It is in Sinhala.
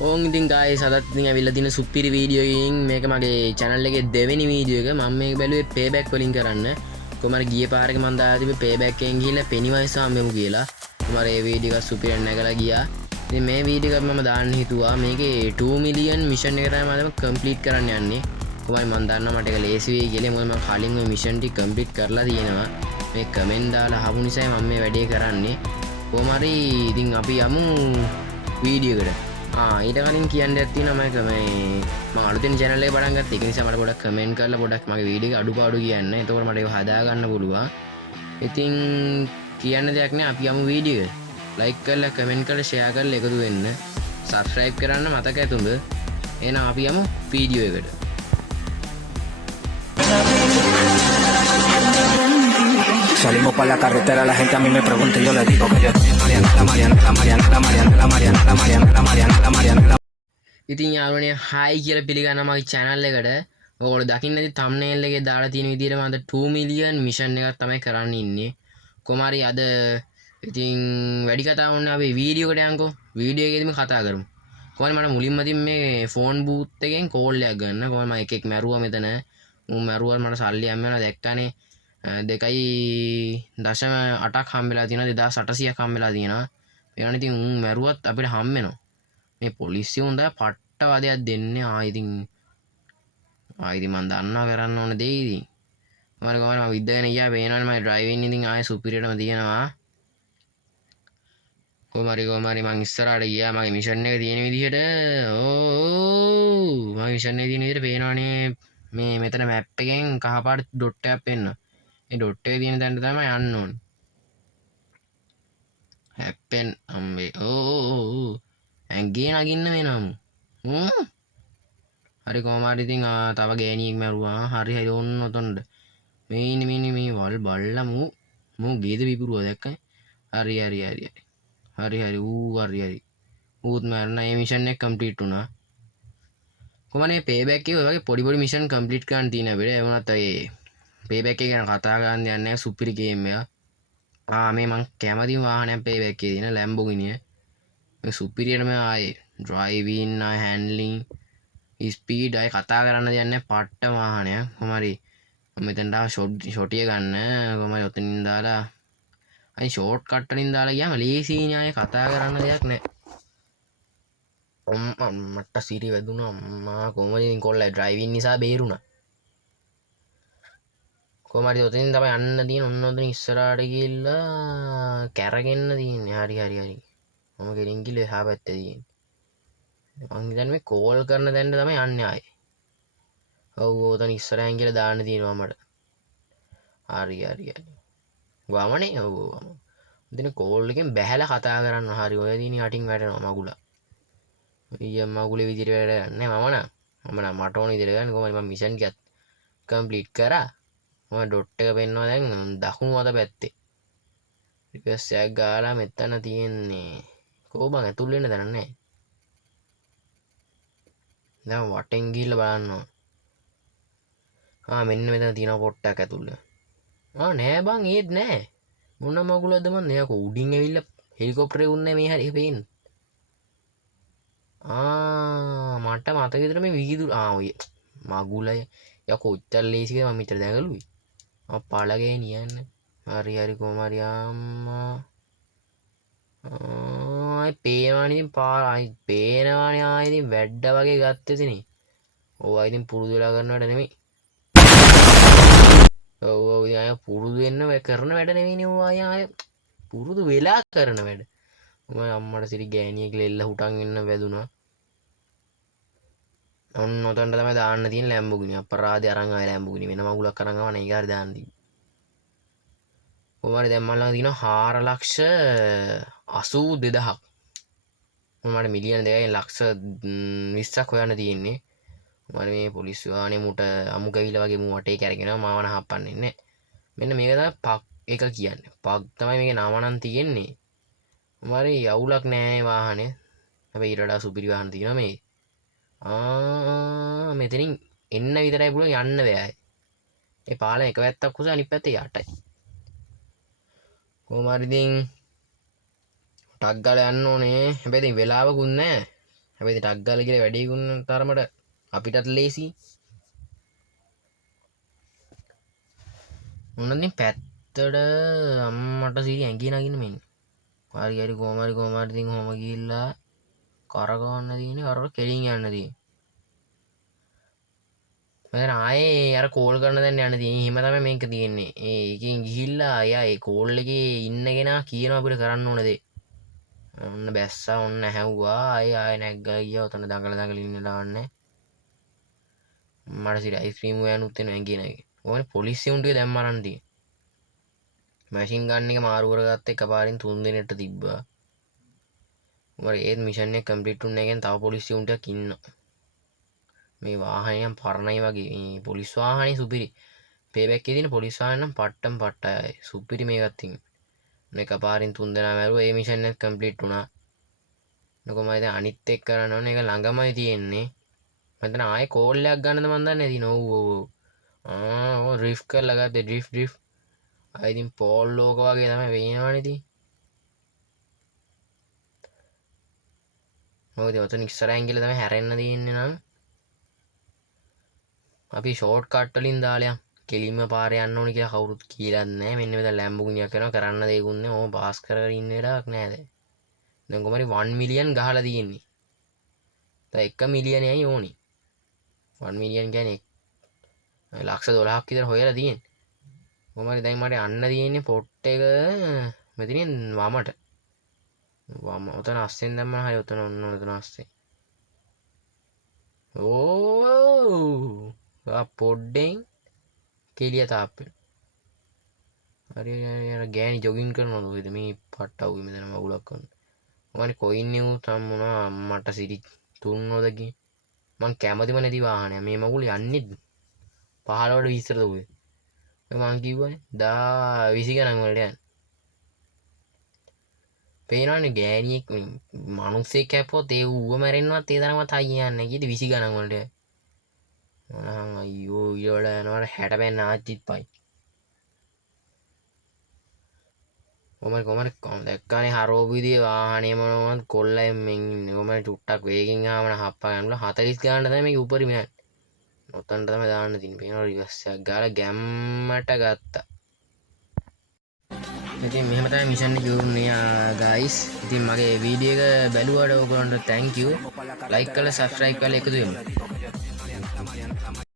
ඕන් ඉතින් guys අදත් ඉතින් ඇවිල්ලා තියෙන සුපිරි වීඩියෝ එකකින් මේක මගේ channel එකේ දෙවෙනි වීඩියෝ එක මම මේක බැලුවේ payback වලින් කරන්න කොහමද ගිය පාරක මම දාලා තිබ්බේ payback එකෙන් ගිහිල්ලා Pennywise හම්බෙමු කියලා කොහමද මේ වීඩියෝ එක සුපිරි නැගලා ගියා ඉතින් මේ වීඩියෝ එක මම දාන්න හිතුවා මේකේ 2 million mission එක තමයි මම complete කරන්න යන්නේ කොහමද මම දන්නවා මට ඒක ලේසි වෙයි කියලා මොකද මම කලින් ওই mission ටික complete කරලා තියෙනවා මේ comment දාලා අහපු නිසා මම මේ වැඩේ කරන්නේ කොහමද ඉතින් අපි යමු වීඩියෝ එකට ඊට කලින් කියන්න ඇත්ති නම මාලුතෙන් චැනල්ල පටන්ගත් එක නිසා මට ගොඩක් කමෙන්ට් කරලා පොඩක් මගේ වීඩියෝ අඩුපාඩු කියන්න එතකොට මට ඒක හදාගන්න පුළුවන් ඉතින් කියන්න දෙයක් නෑ අපි යමු වීඩියෝ එක ලයික් කරලා කමෙන්ට් කරලා ෂෙයා කරලා එකතු වෙන්න සබ්ස්ක්‍රයිබ් කරන්න මතක ඇතුඹ එහෙනම් අපි යමු වීඩියෝ එකට Salimos para la carretera, la gente a mí me pregunta y yo le digo que yo soy Mariana. ඉතින් යාළුවනේ හායි කියලා පිළිගන්න මගේ channel එකට. ඔයගොල්ලෝ දකින්න ඇති thumbnail එකේ දාලා තියෙන විදිහට මම අද 2 million mission එකක් තමයි කරන්න ඉන්නේ. කොමාරි අද ඉතින් වැඩි කතා වුණා අපි වීඩියෝ එකට යන්කෝ. වීඩියෝ එකේදීම කතා කරමු. කොහොමද මට මුලින්ම තින් මේ ෆෝන් බූත් එකෙන් කෝල් එකක් ගන්න. කොහොමද මම එකෙක් මැරුවා මෙතන. මම මැරුවා මට සල්ලි හම්බෙනවා දැක්කනේ. 2.8ක් හම්බෙලා තියෙනවා 2800ක් හම්බෙලා තියෙනවා. ඒවනේ ඉතින් මැරුවත් අපිට හම්බෙනවා. මේ පොලිසිය හොඳයි පට්ට වදයක් දෙන්නේ ඉතින් මම දන්නවා කරන්න ඕන දේ ඉතින් මම විද්දාගෙන ගියා පේනවනේ මම ඩ්‍රයිවිං ඉතින් ආයේ සුපිරියටම තියෙනවා කොහමරි මම ඉස්සරහට ගියා මගේ මිෂන් එක තියෙන විදිහට මගේ මිෂන් එක තියෙන විදිහට පේනවනේ මේ මෙතන මැප් එකෙන් කහපාට ඩොට් එකක් පෙන්න මේ ඩොට් එකේ තියෙන තැනට තමයි යන්න ඕනේ හැප්පෙන් අම්බේ ඇගේ නගින්න වෙනමු හරි කොහමරි ඉතින් තව ගෑණියෙක් මැරුවා හරි ඔන්න ඔතනට මේ ඉන්නේ මේ වල් බල්ලා මූ ගේද පිපුරුවා දැක්කනේ හරි ඌත් මැරුණා මේ මිෂන් එක කම්ප්ලීට් වුණා කොහමද මේ පේබැක් එක ඔය වගේ පොඩි මිෂන් කම්ප්ලීට් කරන්න තියෙන අපිට ඒ වුණත් ඒ පේබැක් එක ගැන කතා කරන්න යන්නේ නැහැ සුපිරි ගේම් එක මේ මං කැමතිම වාහනයක් පේබැක් එකේ තියෙන Lamborghini මේ සුපිරියටම ආයේ ඩ්‍රයිවිං හැන්ඩ්ලිං ස්පීඩ් අය කතා කරන්න දෙයක් නැහැ පට්ට වාහනයක් කොහමරි මම මෙතනට ෂොටිය ගන්න කොහමරි ඔතනින් දාලා අයි ෂෝට් කට් වලින් දාලා ගියාම ලේසියිනේ අය කතා කරන්න දෙයක් නැහැ මට සිරි වැදුනා අම්මා කොහමද ඉතින් කොල්ලයි ඩ්‍රයිවිං නිසා බේරුණා කොහමරි ඔතනින් තමයි යන්න තියෙන ඔන්න ඔතන ඉස්සරහට ගිහිල්ලා කැරගෙන්න තියෙන්නේ හරි මම ගෙලින් ගිහලා එහා පැත්තේ තියෙන්නේ මං හිතන්නේ මේ කෝල් කරන තැනට තමයි යන්නේ ආයේ ඔව් ඔතන ඉස්සරහින් කියලා දාන්න තියෙනවා මට හරි ගමනේ ඔව් ඉතින් කෝල් එකෙන් බැහැලා කතා කරන්න හරි ඔය දින යටින් වැටෙනවා මගුල ඊයම් මගුලේ විදිහට වැඩ ගන්න මම නම් මට ඕන විදිහට ගන්න කොහමද මම මිෂන් එකත් කම්ප්ලීට් කරා මම ඩොට් එක පෙන්නවා දැන් දකුණු අත පැත්තේ රික්වෙස්ට් එකක් ගාලා මෙතන තියෙන්නේ කොහොමද ඇතුල් වෙන්න දන්නේ නැහැ දැන් වටෙන් ගිහිල්ලා බලන්න ඕන මෙන්න මෙතන තියෙන පොට්ටක් ඇතුළේ නෑ බං ඒත් නෑ මොන මගුලද මන් නෑ උඩින් ඇවිල්ලා හෙලිකොප්ටරේ උන්නේ මේ හරිය පේන්න මට මතක විතර මේ වීදුරු ඔය මගුලය යකෝ උච්චර ලේසිද මම මෙතන දැඟලුවේ පළගේ නියන්න හරි කොහමරි අම්මා පේනවානේ ඉතින් පේනවානේ ඉතින් වැඩ වගේ ගත්තෙතිනේ ඕවා ඉතින් පුරුදු වෙලා කරන වැඩ නෙමෙයි ඔව් ඉතින් අය පුරුදු වෙන්න කරන වැඩ නෙමෙයිනේ ඕවා අය පුරුදු වෙලා කරන වැඩ මම අම්මට සිරි ගෑණියෙක් ලෙල්ල හුටන් වෙන්න වැදුනා ඔන්න ඔතනට තමයි දාන්න තියෙන Lamborghini අපරාධේ අරන් ආවේ Lamborghini වෙන මගුලක් අරන් ආව නේ ඒක හරි දාන්න තිබ්බ කොහමද දැන් මම ළඟ තියෙනවා 4,82,000ක් මට මිලියන 2 ලක්ෂ 20ක් හොයන්න තියෙන්නේ මම මේ පොලිස් වාහනේ මුට අමු කැවිලා වගේ මු වටේ කැරගෙනවා මාව නහපන්නේ නැහැ මෙන්න මේක තමයි පක් එක කියන්නේ පක් තමයි මේකේ නම නම් තියෙන්නේ මරි යවුලක් නැහැ වාහනේ හැබැයි ඊට වඩා සුපිරි වාහන තියෙනවා මේ මෙතනින් එන්න විතරයි පුළුවන් යන්න බෑ ඒ පාලම එක පැත්තක් උස අනිත් පැත්තේ යටයි කොහමද ඉතින් ටක් ගාලා යන්න ඕනේ හැබැයි ඉතින් වෙලාවකුත් නැහැ හැබැයි ටක් ගාලා කියලා වැඩේ ගුණ තරමට අපිටත් ලේසි. මොනනේ පැත්තට අම්මට සිරි ඇඟි නගින්න මෙන්න. හරි කොමාරි තින් හොම ගිහිල්ලා කරකවන්න තියෙන්නේ කරට කෙලින් යන්න තියෙන්නේ. මම ආයේ අර කෝල් කරන දැන් යන්න තියෙන්නේ. එහෙම තමයි මේක තියෙන්නේ. ඒකෙන් ගිහිල්ලා අයියා ඒ කෝල් එකේ ඉන්න කෙනා කියනවා අපිට කරන්න ඕන දේ. ඔන්න බැස්සා ඔන්න ඇහැව්වා. ආයේ නැග්ගලා ගියා. උතන දඟල ඉන්න දාන්නේ. මට සිරි අයිස්ක්‍රීම් වෑනුත් වෙන ඇඟි නගේ. ඕනේ පොලිසිය උන්ට දැම්ම අරන් තියෙන්නේ. මැෂින් ගන්න එක මාරු කරගත්ත එකපාරින් 3 දිනකට තිබ්බා. උඹර ඒත් මිෂන් එක කම්ප්ලීට් වුණ එකෙන් තව පොලිසිය උන්ටක් ඉන්නවා. මේ වාහනයන් පරණයි වගේ මේ පොලිස් වාහනේ සුපිරි. පේබැක් එකේ තියෙන පොලිස් වාහන නම් පට්ටම් පට්ටයි. සුපිරි මේකත් තියෙනවා. මේකපාරින් 3 දෙනා මැරුවා. ඒ මිෂන් එක කම්ප්ලීට් වුණා. නකොමයි දැන් අනිත් එක්ක කරන්න ඕනේ. ඒක ළඟමයි තියෙන්නේ. මම ආයේ කෝල් එකක් ගන්නද මන් දන්නේ නැති නෝ. ඔව් ඩ්‍රිෆ්ට් කරලා ගත්තේ ඩ්‍රිෆ්ට්. ආයි ඉතින් පෝල් ලෝක වගේ තමයි වෙනවනේ ඉතින්. මොකද ඔතන ඉස්සරහින් ගිහලා තමයි හැරෙන්න තියෙන්නේ නම් අපි ෂෝට් කට් වලින් දාලා කෙලින්ම පාරේ යන්න ඕනේ කියලා කවුරුත් කියලා නැහැ. මෙන්න මෙතන ලැම්බෝගිනියක් කරනවා කරන්න දෙයක්ුත් නැහැ. ඕම පාස් කරගෙන ඉන්න වෙලාවක් නැහැ දැන්. දැන් කොහමරි 1 මිලියන් ගහලා තියෙන්නේ. දැන් 1 මිලියනයි ඕනි. 1 මිලියන් කියන්නේ ලක්ෂ 12ක් විතර හොයලා තියෙන්නේ. කොහමරි දැන් මට යන්න තියෙන්නේ පොට් එක මෙතනින් වමට. වම ඔතන අස්සෙන් දැම්මම හරි ඔතන ඔතන අස්සේ. ඕ පොඩ්ඩෙන් කෙලිය තාප්පෙ. හරි අර ගෑණි ජොගින් කරනවද ඔයද මේ පට්ටවුවේ මෙතන මගුලක් කරන. මම කොයින් නිව් තම් මොනවා මට සිරි තුන්නෝද කි. මං කැමතිම නැති වාහනය. මේ මගුල යන්නේ 15ට 20ට උවේ. මං කිව්වනේ 20 ගණන් වලට යන්නේ. පේනවනේ ගෑණියෙක් මිනිස්සෙක් කැපුවොත් ඒ ඌව මැරෙන්නවත් ඒ තරමවත් හයිය යන්නේ කීයද 20 ගණන් වලට. මොනහන් අයියෝ ඊවල යනවට 60 පෙන්න ආච්චිත් පයි. කොමරි දැක්කානේ හරෝපු විදිහේ වාහනේ මොනවද කොල්ලෙන් මෙන් ඉන්නේ. කොමරි චුට්ටක් වේගෙන් ආවම හප්පා ගන්නවා 40 ගානට තමයි මේක උපරිම යන්නේ. ඔතනට තමයි දාන්න තියෙන්නේ. පේනවා රිවර්ස් එකක් ගාලා ගැම්මට ගත්තා. ඉතින් මෙහෙම තමයි මිෂන් එක ඉවරුනේ ගයිස්. ඉතින් මගේ වීඩියෝ එක බැලුවාට ඔයගොල්ලන්ට thank you. like කරලා subscribe කරලා එකතු වෙන්න.